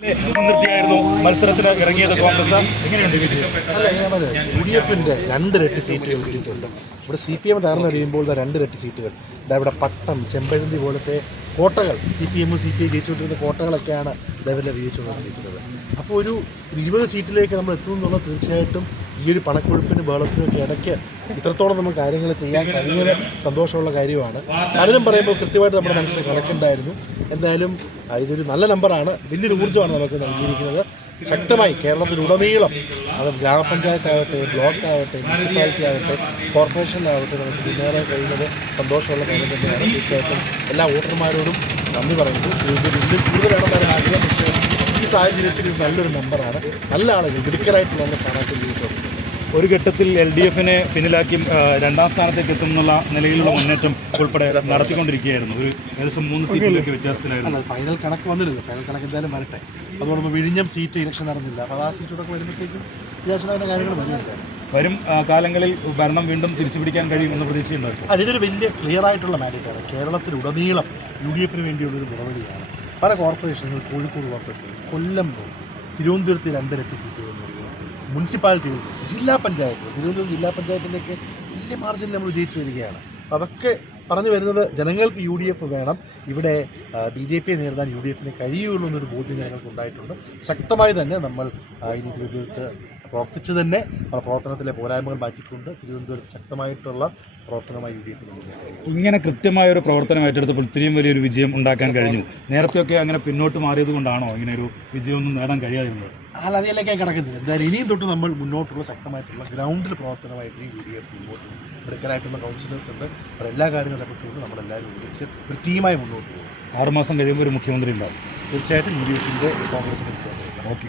മുൻനിർത്തിയായിരുന്നു മത്സരത്തിന് ഇറങ്ങിയത് കോൺഗ്രസ്. എങ്ങനെയുണ്ട് അല്ല, ഞാൻ പറയാം, UDF-ന്റെ 2 ഇരട്ടി സീറ്റുകൾ കിട്ടിയിട്ടുണ്ട്. ഇവിടെ CPM തകർന്നറിയുമ്പോൾ 2 ഇരട്ടി സീറ്റുകൾ ഇവിടെ പട്ടം, ചെമ്പഴന്തി പോലത്തെ കോട്ടകൾ, CPM CPI ജയിച്ചുകൊണ്ടിരുന്ന കോട്ടകളൊക്കെയാണ് ലെവലിൽ വിജയിച്ചുകൊണ്ടിരിക്കുന്നത്. അപ്പോൾ ഒരു 20 സീറ്റിലേക്ക് നമ്മൾ എത്തുമെന്നുള്ള തീർച്ചയായിട്ടും ഈ ഒരു പണക്കൊഴുപ്പിന് ബഹളത്തിനൊക്കെ ഇടയ്ക്ക് ഇത്രത്തോളം നമ്മൾ കാര്യങ്ങൾ ചെയ്യാൻ കഴിഞ്ഞത് സന്തോഷമുള്ള കാര്യമാണ്. പലരും പറയുമ്പോൾ കൃത്യമായിട്ട് നമ്മുടെ മനസ്സിൽ കണക്കുണ്ടായിരുന്നു. എന്തായാലും ഇതൊരു നല്ല നമ്പറാണ്, വലിയൊരു ഊർജ്ജമാണ് നമുക്ക് നൽകിയിരിക്കുന്നത്. ശക്തമായി കേരളത്തിലുടനീളം, അത് ഗ്രാമപഞ്ചായത്താവട്ടെ, ബ്ലോക്കാവട്ടെ, മുനിസിപ്പാലിറ്റി ആവട്ടെ, കോർപ്പറേഷനിലാവട്ടെ, നമുക്ക് മുന്നേറാൻ കഴിയുന്നത് സന്തോഷമുള്ള കാര്യം തന്നെയാണ്. തീർച്ചയായിട്ടും എല്ലാ വോട്ടർമാരോടും നന്ദി പറയുന്നു. ഇതിൽ കൂടുതലാണെന്നാണ് ആഗ്രഹം. പക്ഷേ ഈ സാഹചര്യത്തിൽ നല്ലൊരു നമ്പറാണ്. നല്ല ആളുകൾ മിടുക്കരായിട്ടുള്ള നല്ല സ്ഥാനാർത്ഥി ജീവിതം ഒരു ഘട്ടത്തിൽ LDF-നെ പിന്നിലാക്കി 2ാം സ്ഥാനത്തേക്ക് എത്തുമെന്നുള്ള നിലയിലുള്ള മുന്നേറ്റം ഉൾപ്പെടെ നടത്തിക്കൊണ്ടിരിക്കുകയായിരുന്നു. ഒരു ഏകദേശം 3 സീറ്റിലേക്ക് വ്യത്യാസത്തിലായിരുന്നു. ഫൈനൽ കണക്ക് വന്നില്ലല്ലോ. ഫൈനൽ കണക്ക് എന്തായാലും വരട്ടെ. അതോടൊപ്പം വിഴിഞ്ഞം സീറ്റ് ഇലക്ഷൻ നടന്നില്ല. അപ്പോൾ ആ സീറ്റോടൊക്കെ വരുമ്പോഴത്തേക്കും വിചാരിച്ചതിൻ്റെ കാര്യങ്ങൾ വരും കാലങ്ങളിൽ ഭരണം വീണ്ടും തിരിച്ചുപിടിക്കാൻ കഴിയുമെന്ന പ്രതീക്ഷയുണ്ടായിരുന്നു. ഇതൊരു വലിയ ക്ലിയർ ആയിട്ടുള്ള മാൻഡേറ്റാണ്. കേരളത്തിലുടനീളം UDF-ന് വേണ്ടിയുള്ളൊരു മുറവടിയാണ്. പല കോർപ്പറേഷനുകൾ, കോഴിക്കോട് കോർപ്പറേഷൻ, കൊല്ലം, തിരുവനന്തപുരത്ത് 2 ഇരട്ടി സീറ്റുകൾ നൽകുക, മുനിസിപ്പാലിറ്റികൾ, ജില്ലാ പഞ്ചായത്ത്, തിരുവനന്തപുരം ജില്ലാ പഞ്ചായത്തിൻ്റെയൊക്കെ വലിയ മാർജിനിൽ നമ്മൾ വിജയിച്ചു വരികയാണ്. അതൊക്കെ പറഞ്ഞു വരുന്നത് ജനങ്ങൾക്ക് UDF വേണം, ഇവിടെ BJP-യെ നേരിടാൻ UDF-ന് കഴിയുള്ളൂ എന്നൊരു ബോധ്യം ജനങ്ങൾക്ക് ഉണ്ടായിട്ടുണ്ട്. ശക്തമായി തന്നെ നമ്മൾ ഇനി തിരുവനന്തപുരത്ത് പ്രവർത്തിച്ച് തന്നെ നമ്മുടെ പ്രവർത്തനത്തിലെ പോരായ്മകൾ മാറ്റിക്കൊണ്ട് തിരുവനന്തപുരത്ത് ശക്തമായിട്ടുള്ള പ്രവർത്തനമായി UDF-ന് ഇങ്ങനെ കൃത്യമായൊരു പ്രവർത്തനം ഏറ്റെടുത്തപ്പോൾ ഇത്രയും വലിയൊരു വിജയം ഉണ്ടാക്കാൻ കഴിഞ്ഞു. നേരത്തെയൊക്കെ അങ്ങനെ പിന്നോട്ട് മാറിയത് കൊണ്ടാണോ ഇങ്ങനെ ഒരു വിജയമൊന്നും നേടാൻ കഴിയാതിരുന്നത്? അല്ല, അതിലേക്ക് കിടക്കുന്നില്ല. എന്തായാലും ഇനിയും തൊട്ട് നമ്മൾ മുന്നോട്ടുള്ള ശക്തമായിട്ടുള്ള ഗ്രൗണ്ടിൽ പ്രവർത്തനമായിട്ട് UDF മുന്നോട്ട് മിടുക്കരായിട്ടുള്ള കൗൺസിലേഴ്സ് ഉണ്ട്. അവർ എല്ലാ കാര്യങ്ങളും ഇടപെട്ടുകൊണ്ട് നമ്മളെല്ലാവരും ഒരുമിച്ച് ഒരു ടീമായി മുന്നോട്ട് പോകും. 6 മാസം കഴിയുമ്പോൾ ഒരു മുഖ്യമന്ത്രി ഉണ്ടാവും. തീർച്ചയായിട്ടും UDF-ന്റെ കോൺഗ്രസിന് ഓക്കെ.